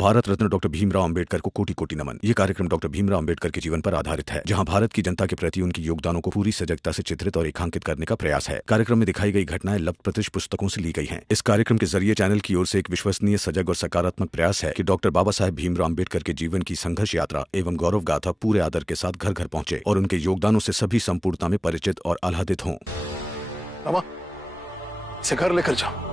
Bharat Ratna doctor Bhimrao Ambedkar को कोटि कोटि नमन। ये कार्यक्रम डॉक्टर भीमराव अंबेडकर के जीवन पर आधारित है, जहां भारत की जनता के प्रति उनके योगदानों को पूरी सजगता से चित्रित और रेखांकित करने का प्रयास है। कार्यक्रम में दिखाई गई घटनाएं लब्ध प्रतिष्ठ पुस्तकों से ली गई हैं। इस कार्यक्रम के जरिए चैनल की ओर से एक विश्वसनीय, सजग और सकारात्मक प्रयास है कि डॉक्टर बाबा साहेब भीमराव अंबेडकर के जीवन की संघर्ष यात्रा एवं गौरव गाथा पूरे आदर के साथ घर घर पहुंचे और उनके योगदानों से सभी संपूर्णता में परिचित और आह्लादित हों। इसे घर लेकर जाओ।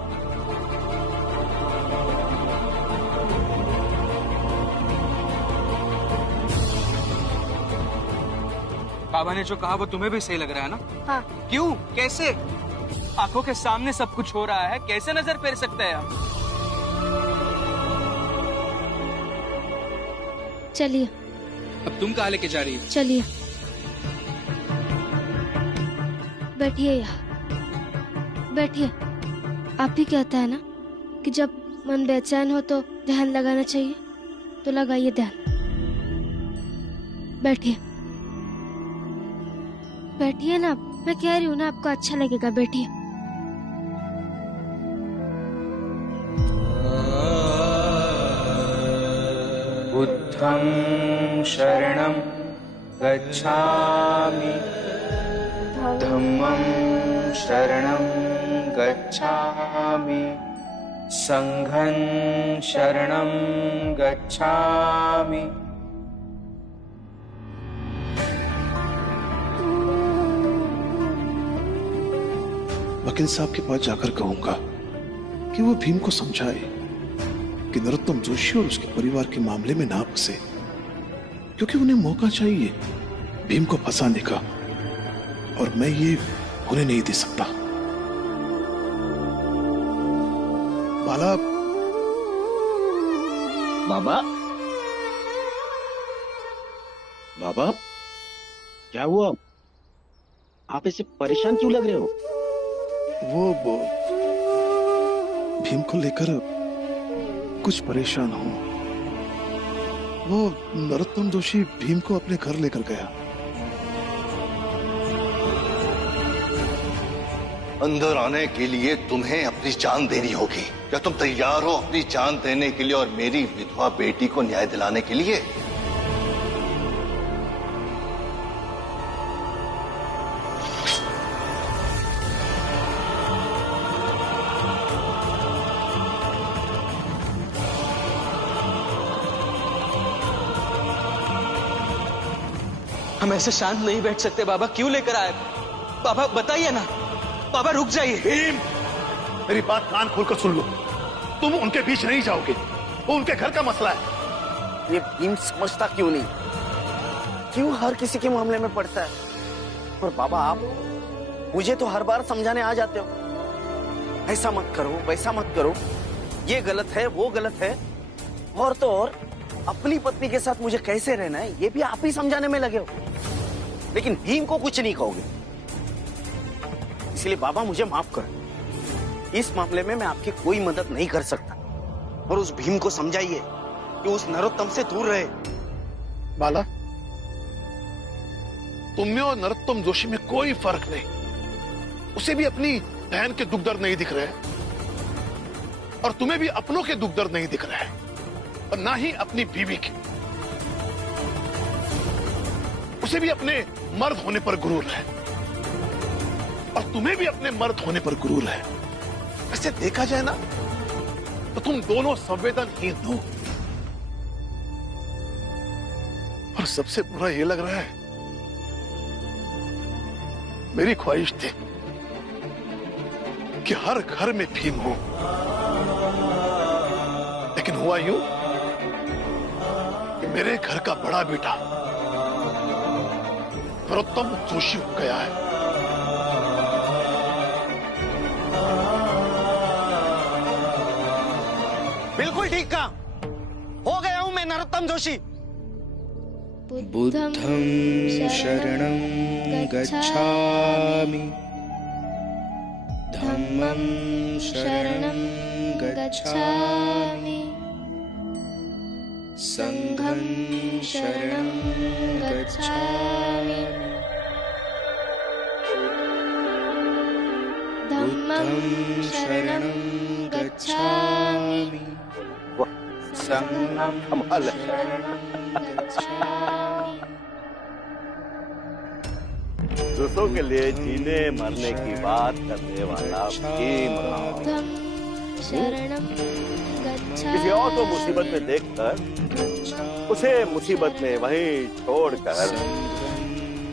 बाबा ने जो कहा वो तुम्हें भी सही लग रहा है ना? हाँ। क्यों? कैसे? आंखों के सामने सब कुछ हो रहा है, कैसे नजर फेर सकते हैं आप? चलिए। अब तुम कहाँ लेके जा रही हो? चलिए, बैठिए यहाँ, बैठिए। आप ही कहता है ना कि जब मन बेचैन हो तो ध्यान लगाना चाहिए, तो लगाइए ध्यान। बैठिए, बैठिए ना। मैं कह रही हूँ ना, आपको अच्छा लगेगा, बैठिए। बुद्धं शरणं गच्छामि, धम्मं शरणं गच्छामि, संघं शरणं गच्छामि। वकील साहब के पास जाकर कहूंगा कि वो भीम को समझाए कि नरोत्तम जोशी और उसके परिवार के मामले में ना फंसे, क्योंकि उन्हें मौका चाहिए भीम को फंसाने का, और मैं ये उन्हें नहीं दे सकता। बाला। बाबा, बाबा, क्या हुआ? आप ऐसे परेशान क्यों लग रहे हो? वो भीम को लेकर कुछ परेशान हूं। वो नरोत्तम जोशी भीम को अपने घर लेकर गया। अंदर आने के लिए तुम्हें अपनी जान देनी होगी। क्या तुम तैयार हो अपनी जान देने के लिए और मेरी विधवा बेटी को न्याय दिलाने के लिए? हम ऐसे शांत नहीं बैठ सकते बाबा। क्यों लेकर आए? बाबा बताइए ना। बाबा रुक जाइए। भीम, मेरी बात कान खोलकर सुन लो। तुम उनके बीच नहीं जाओगे, वो उनके घर का मसला है। ये भीम समझता क्यों नहीं? क्यों हर किसी के मामले में पड़ता है? और बाबा, आप मुझे तो हर बार समझाने आ जाते हो, ऐसा मत करो, वैसा मत करो, ये गलत है, वो गलत है। और तो और अपनी पत्नी के साथ मुझे कैसे रहना है ये भी आप ही समझाने में लगे हो, लेकिन भीम को कुछ नहीं कहोगे। इसलिए बाबा, मुझे माफ कर। इस मामले में मैं आपकी कोई मदद नहीं कर सकता। और उस भीम को समझाइए कि उस नरोत्तम से दूर रहे। बाला, तुम में और नरोत्तम जोशी में कोई फर्क नहीं। उसे भी अपनी बहन के दुख दर्द नहीं दिख रहे, और तुम्हें भी अपनों के दुख दर्द नहीं दिख रहे, और ना ही अपनी बीवी के। उसे भी अपने मर्द होने पर गुरूर है, और तुम्हें भी अपने मर्द होने पर गुरूर है। ऐसे देखा जाए ना तो तुम दोनों संवेदनहीन हो। और सबसे बुरा ये लग रहा है, मेरी ख्वाहिश थी कि हर घर में भीम हो, लेकिन हुआ यूं कि मेरे घर का बड़ा बेटा नरोत्तम जोशी हो गया है। बिल्कुल ठीक कहा, हो गया हूं मैं नरोत्तम जोशी। बुद्धं शरणं गच्छामि, धम्मं शरणं गच्छामि, संघं शरणं गच्छामि, धम्मं शरणं गच्छामि, संगम कमाल है। दूसरों के लिए जीने मरने की बात करने वाला भीमराव किसी और को मुसीबत में देखकर उसे मुसीबत में वहीं छोड़कर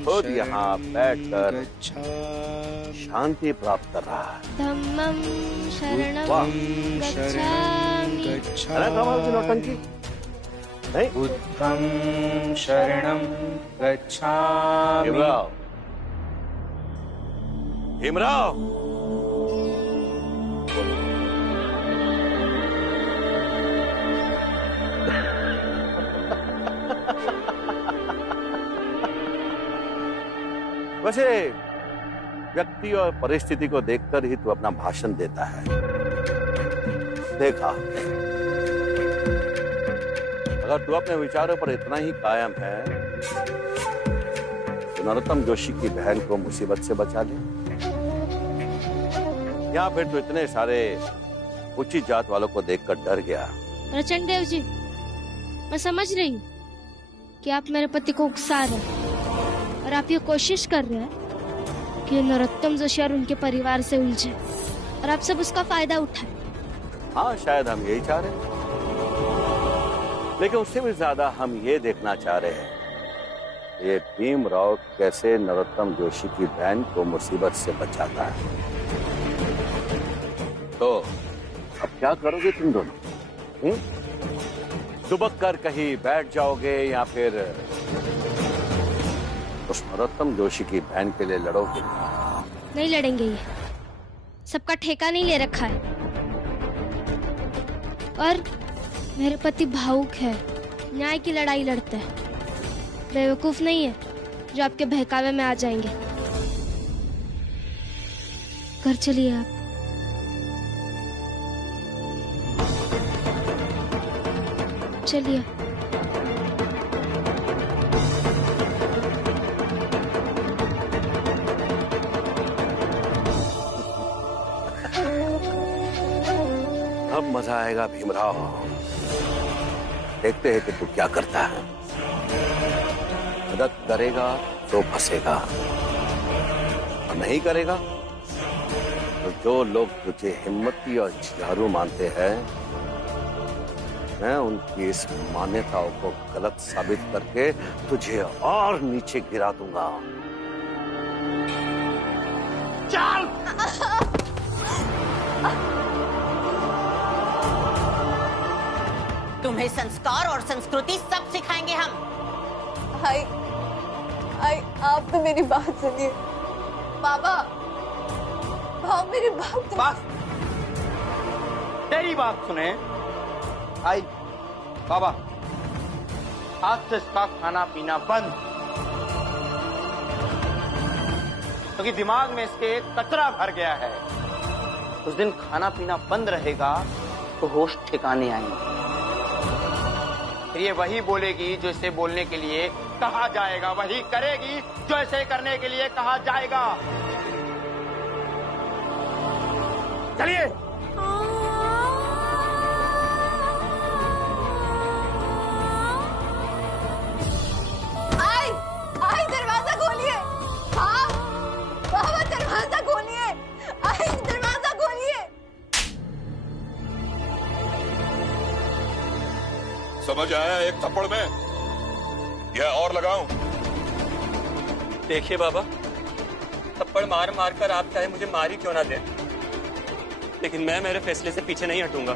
खुद यहाँ बैठकर शांति प्राप्त कर रहा है। धम्मं शरणं वाह। गच्छामि। है ना कमाल की नौटंकी? नहीं? बुद्धं शरणं गच्छामि। भीमराव, भीमराव, वैसे व्यक्ति और परिस्थिति को देखकर ही तू अपना भाषण देता है। देखा, अगर तू अपने विचारों पर इतना ही कायम है तो नरोत्तम जोशी की बहन को मुसीबत से बचा ले, या फिर तो इतने सारे उच्च जात वालों को देखकर डर गया। प्रचंड देव जी, मैं समझ रही हूँ कि आप मेरे पति को उकसा रहे हैं और आप ये कोशिश कर रहे हैं कि नरोत्तम जोशी और उनके परिवार से उलझे और आप सब उसका फायदा उठाएं। हाँ, शायद हम यही चाह रहे हैं, लेकिन उससे भी ज्यादा हम ये देखना चाह रहे हैं ये भीमराव कैसे नरोत्तम जोशी की बहन को मुसीबत से बचाता है। तो अब क्या करोगे तुम दोनों? दुबक कर कहीं बैठ जाओगे या फिर उस नरोत्तम जोशी की बहन के लिए लड़ोगे? नहीं लड़ेंगे, ये सबका ठेका नहीं ले रखा है। और मेरे पति भावुक है, न्याय की लड़ाई लड़ते हैं, बेवकूफ नहीं है जो आपके बहकावे में आ जाएंगे। घर चलिए आप। चलिए। अब मजा आएगा भीमराव, देखते हैं कि तू क्या करता है। मदद करेगा तो फंसेगा, और नहीं करेगा तो जो लोग तुझे हिम्मती और झारू मानते हैं, मैं उनकी इस मान्यताओं को गलत साबित करके तुझे और नीचे गिरा दूंगा। चल! तुम्हें संस्कार और संस्कृति सब सिखाएंगे हम। हाय, आप तो मेरी बात सुनिए। बाबा, मेरी बात सुनिए। बस तेरी बात सुने। आई बाबा, आज से इसका खाना पीना बंद, क्योंकि दिमाग में इसके कचरा भर गया है। उस दिन खाना पीना बंद रहेगा तो होश ठिकाने आएंगे। फिर ये वही बोलेगी जो इसे बोलने के लिए कहा जाएगा, वही करेगी जो इसे करने के लिए कहा जाएगा। चलिए। आई दरवाजा खोलिए। हाँ बाबा, दरवाजा खोलिए। आई दरवाजा खोलिए। समझ आया एक थप्पड़ में या और लगाऊं? देखिए बाबा, थप्पड़ मार मार कर आप चाहे मुझे मार ही क्यों ना दे, लेकिन मैं मेरे फैसले से पीछे नहीं हटूंगा।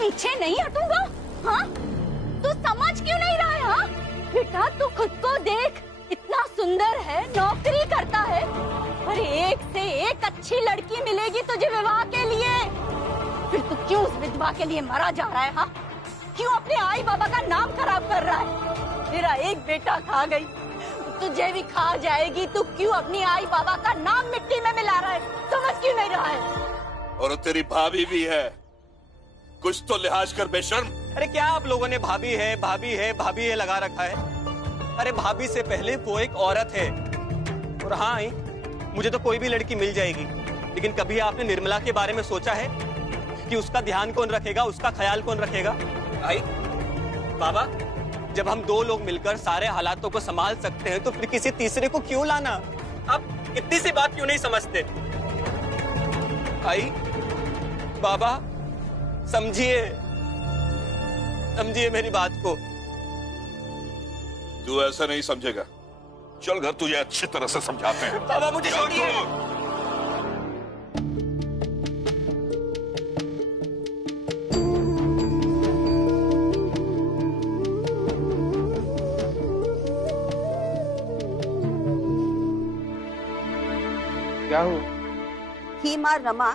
पीछे नहीं हटूंगा? हाँ, तू समझ क्यों नहीं रहा है? हाँ बेटा, तू खुद को देख, इतना सुंदर है, नौकरी करता है, और एक से एक अच्छी लड़की मिलेगी तुझे विवाह के लिए। फिर तू क्यों उस विधवा के लिए मरा जा रहा है? हाँ, क्यों अपने आई बाबा का नाम खराब कर रहा है? तेरा एक बेटा खा गई, तुझे भी खा जाएगी। तू क्यों अपनी आई बाबा का नाम मिट्टी में मिला रहा है? समझ क्यों नहीं रहा है? और तेरी भाभी भी है, कुछ तो लिहाज कर बेशर्म। अरे क्या आप लोगों ने भाभी है भाभी है भाभी है लगा रखा है? अरे भाभी से पहले वो एक औरत है। और हाँ, मुझे तो कोई भी लड़की मिल जाएगी, लेकिन कभी आपने निर्मला के बारे में सोचा है कि उसका ध्यान कौन रखेगा, उसका ख्याल कौन रखेगा? भाई बाबा, जब हम दो लोग मिलकर सारे हालातों को संभाल सकते हैं तो फिर किसी तीसरे को क्यों लाना? आप इतनी सी बात क्यों नहीं समझते? भाई बाबा, समझिए मेरी बात को। तू ऐसा नहीं समझेगा। चल घर, तुझे अच्छी तरह से समझाते हैं। बाबा मुझे छोड़िए। क्या हो? भीमा, रमा,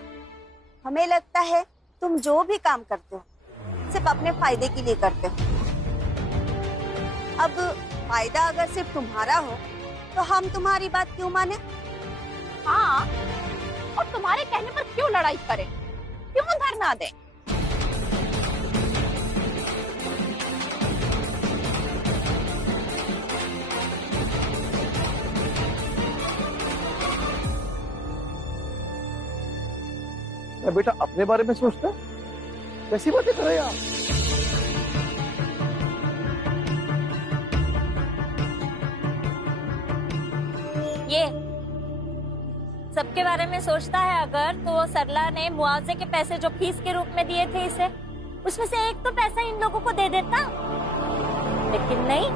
हमें लगता है तुम जो भी काम करते हो सिर्फ अपने फायदे के लिए करते हो। अब फायदा अगर सिर्फ तुम्हारा हो तो हम तुम्हारी बात क्यों माने? हाँ, और तुम्हारे कहने पर क्यों लड़ाई करें, क्यों धरना दें? बेटा अपने बारे में सोचता, कैसी बातें कर रहे हैं आप? ये सबके बारे में सोचता है अगर, तो वो सरला ने मुआवजे के पैसे जो फीस के रूप में दिए थे इसे, उसमें से एक तो पैसा इन लोगों को दे देता, लेकिन नहीं।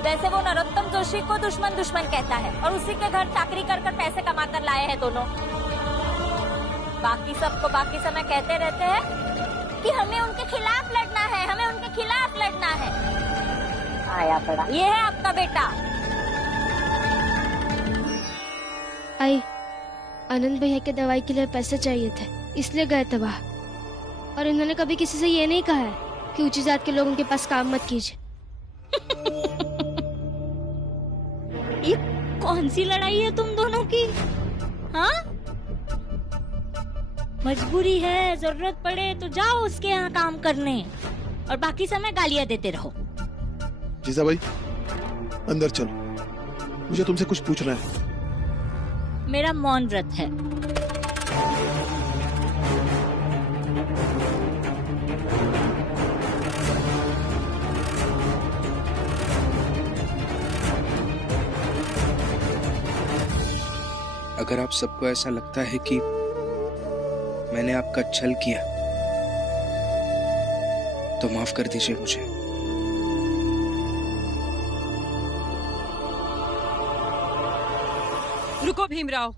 वैसे वो नरोत्तम जोशी को दुश्मन कहता है और उसी के घर चाकरी कर पैसे कमा कर लाए हैं दोनों। बाकी सबको बाकी समय कहते रहते हैं कि हमें उनके खिलाफ लड़ना है, हमें उनके खिलाफ लड़ना है। आया पड़ा, ये है आपका बेटा। आई, आनंद भैया के दवाई के लिए पैसे चाहिए थे, इसलिए गए थे बाहर। और इन्होंने कभी किसी से ये नहीं कहा है कि ऊंची जात के लोगों के पास काम मत कीजिए। ये कौन सी लड़ाई है तुम दोनों की? हाँ, मजबूरी है, जरूरत पड़े तो जाओ उसके यहाँ काम करने और बाकी समय गालियाँ देते रहो। जीजा भाई अंदर चलो, मुझे तुमसे कुछ पूछना है। मेरा मौन व्रत है। अगर आप सबको ऐसा लगता है कि मैंने आपका छल किया तो माफ कर दीजिए मुझे। रुको भीमराव,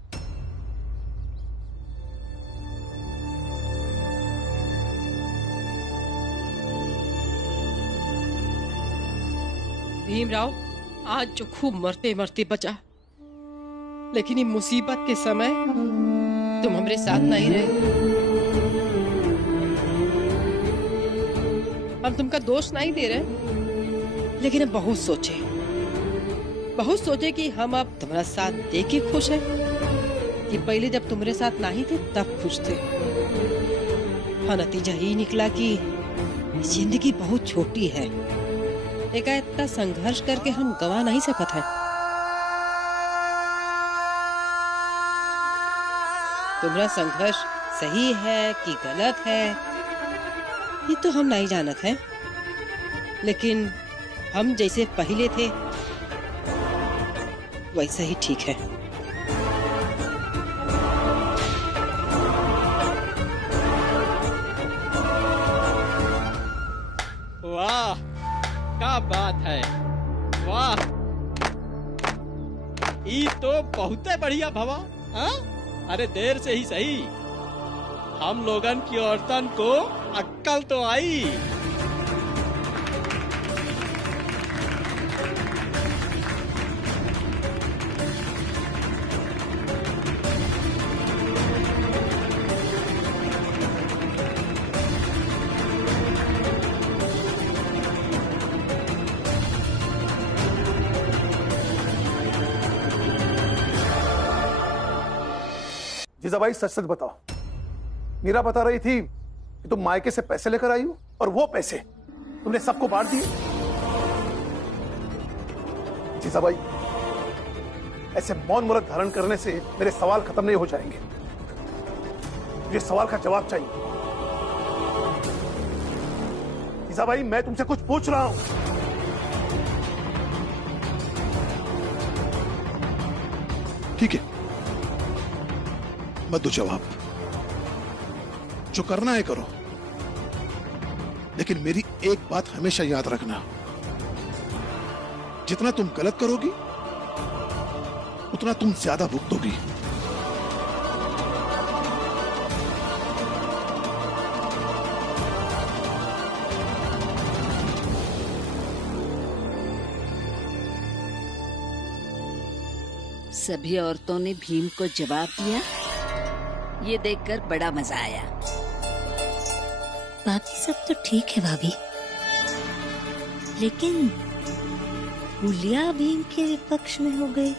भीमराव आज जो खूब मरते मरते बचा, लेकिन ये मुसीबत के समय तुम हमारे साथ नहीं रहे। हम तुमका दोष नहीं दे रहे, लेकिन हम बहुत सोचे कि हम अब तुम्हारा साथ दे के खुश हैं कि पहले जब तुम्हारे साथ नहीं थे तब खुश थे। हाँ, नतीजा ही निकला कि जिंदगी बहुत छोटी है, एक इतना संघर्ष करके हम गवा नहीं सकते हैं। तुम्हारा संघर्ष सही है कि गलत है ये तो हम नहीं जानत हैं, लेकिन हम जैसे पहले थे वैसा ही ठीक है। वाह, क्या बात है, वाह, ये तो बहुत बढ़िया भवा। हाँ? अरे देर से ही सही, हम लोगन की औरतन को अक्ल तो आई। जीजा भाई सच सच बताओ, मीरा बता रही थी कि तुम मायके से पैसे लेकर आई हो और वो पैसे तुमने सबको बांट दिए। जीजा भाई ऐसे मौन व्रत धारण करने से मेरे सवाल खत्म नहीं हो जाएंगे। मुझे सवाल का जवाब चाहिए। भाई मैं तुमसे कुछ पूछ रहा हूं। ठीक है, मत दो जवाब, जो करना है करो, लेकिन मेरी एक बात हमेशा याद रखना, जितना तुम गलत करोगी उतना तुम ज्यादा भुगतोगी। सभी औरतों ने भीम को जवाब दिया। ये देखकर बड़ा मजा आया। बाकी सब तो ठीक है भाभी, लेकिन हुलिया भीम के विपक्ष में हो गए,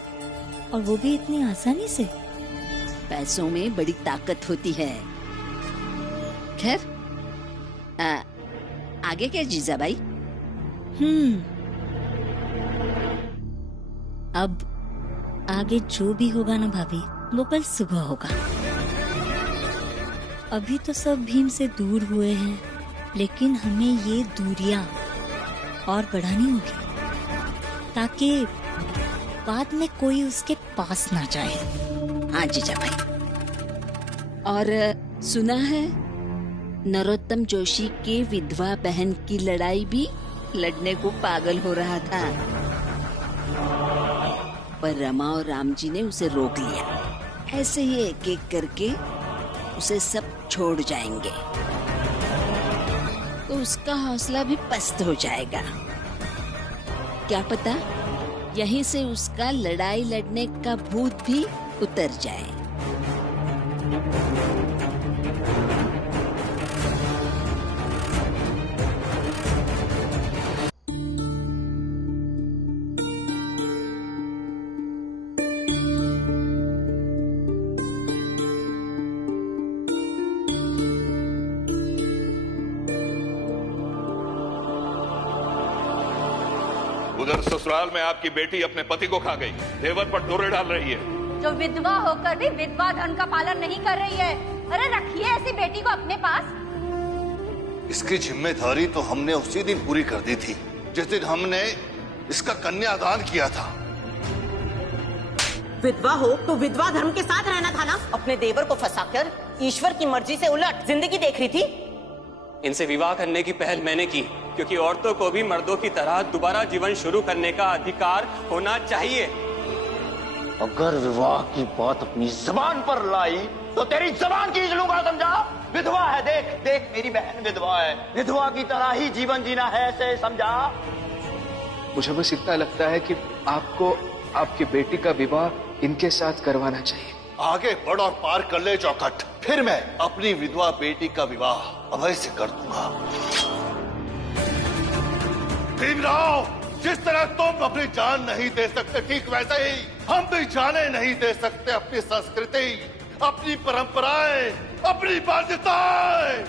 और वो भी इतनी आसानी से। पैसों में बड़ी ताकत होती है। खैर, आगे क्या जीजाबाई? अब आगे जो भी होगा ना भाभी, वो कल सुबह होगा। अभी तो सब भीम से दूर हुए हैं, लेकिन हमें ये दूरियां और बढ़ानी होगी, ताकि बाद में कोई उसके पास ना जाए। हाँ जीजा भाई। और सुना है नरोत्तम जोशी के विधवा बहन की लड़ाई भी लड़ने को पागल हो रहा था, पर रमा और राम जी ने उसे रोक लिया। ऐसे ही एक एक करके उसे सब छोड़ जाएंगे, तो उसका हौसला भी पस्त हो जाएगा। क्या पता यहीं से उसका लड़ाई लड़ने का भूत भी उतर जाए। उधर ससुराल में आपकी बेटी अपने पति को खा गई, देवर पर दौरे डाल रही है। जो विधवा होकर भी विधवा धन का पालन नहीं कर रही है। अरे रखिए ऐसी बेटी को अपने पास। इसकी जिम्मेदारी तो हमने उसी दिन पूरी कर दी थी जिस दिन हमने इसका कन्यादान किया था। विधवा हो तो विधवा धर्म के साथ रहना था ना। अपने देवर को फंसाकर ईश्वर की मर्जी से उलट जिंदगी देख रही थी। इनसे विवाह करने की पहल मैंने की, क्योंकि औरतों को भी मर्दों की तरह दोबारा जीवन शुरू करने का अधिकार होना चाहिए। अगर विवाह की बात अपनी जबान पर लाई तो तेरी जबान खींच लूंगा, समझा? विधवा है, देख देख मेरी बहन विधवा है, विधवा की तरह ही जीवन जीना है, ऐसे समझा? मुझे बस इतना लगता है कि आपको आपकी बेटी का विवाह इनके साथ करवाना चाहिए। आगे बढ़ और पार कर ले चौखट, फिर मैं अपनी विधवा बेटी का विवाह अभय से कर दूंगा। भीमराव, जिस तरह तुम अपनी जान नहीं दे सकते, ठीक वैसे ही हम भी जाने नहीं दे सकते अपनी संस्कृति, अपनी परंपराएं, अपनी बाध्यताएं।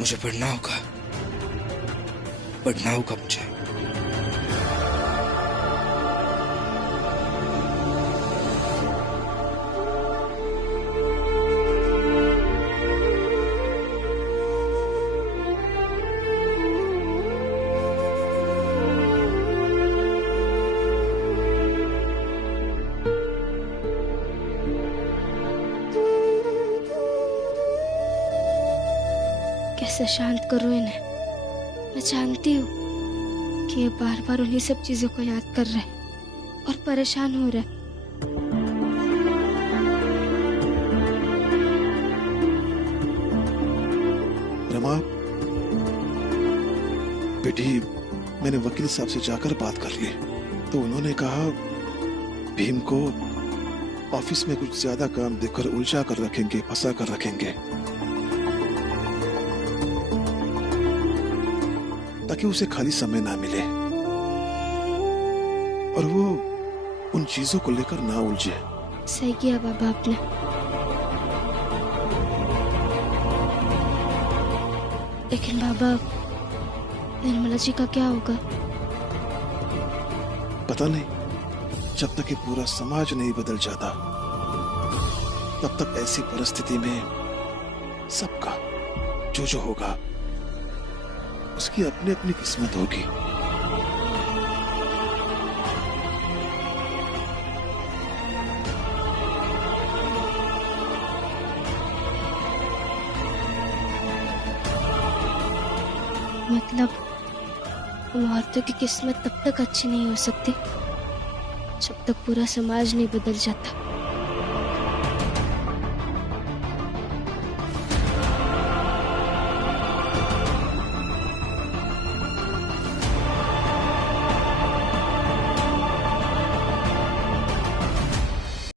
मुझे पढ़ना होगा मुझे। कैसे शांत करूं इन्हें। मैं जानती हूँ कि ये बार बार उन्हीं सब चीजों को याद कर रहे हैं और परेशान हो रहे हैं। रमा बेटी, मैंने वकील साहब से जाकर बात कर ली, तो उन्होंने कहा भीम को ऑफिस में कुछ ज्यादा काम देकर उलझा कर रखेंगे, फंसा कर रखेंगे, ताकि उसे खाली समय ना मिले और वो उन चीजों को लेकर ना उलझे। सही किया बाबा आपने। लेकिन बाबा, निर्मला जी का क्या होगा? पता नहीं, जब तक ये पूरा समाज नहीं बदल जाता तब तक ऐसी परिस्थिति में जो होगा उसकी अपनी अपनी किस्मत होगी। मतलब हम औरतों की किस्मत तब तक अच्छी नहीं हो सकती जब तक पूरा समाज नहीं बदल जाता।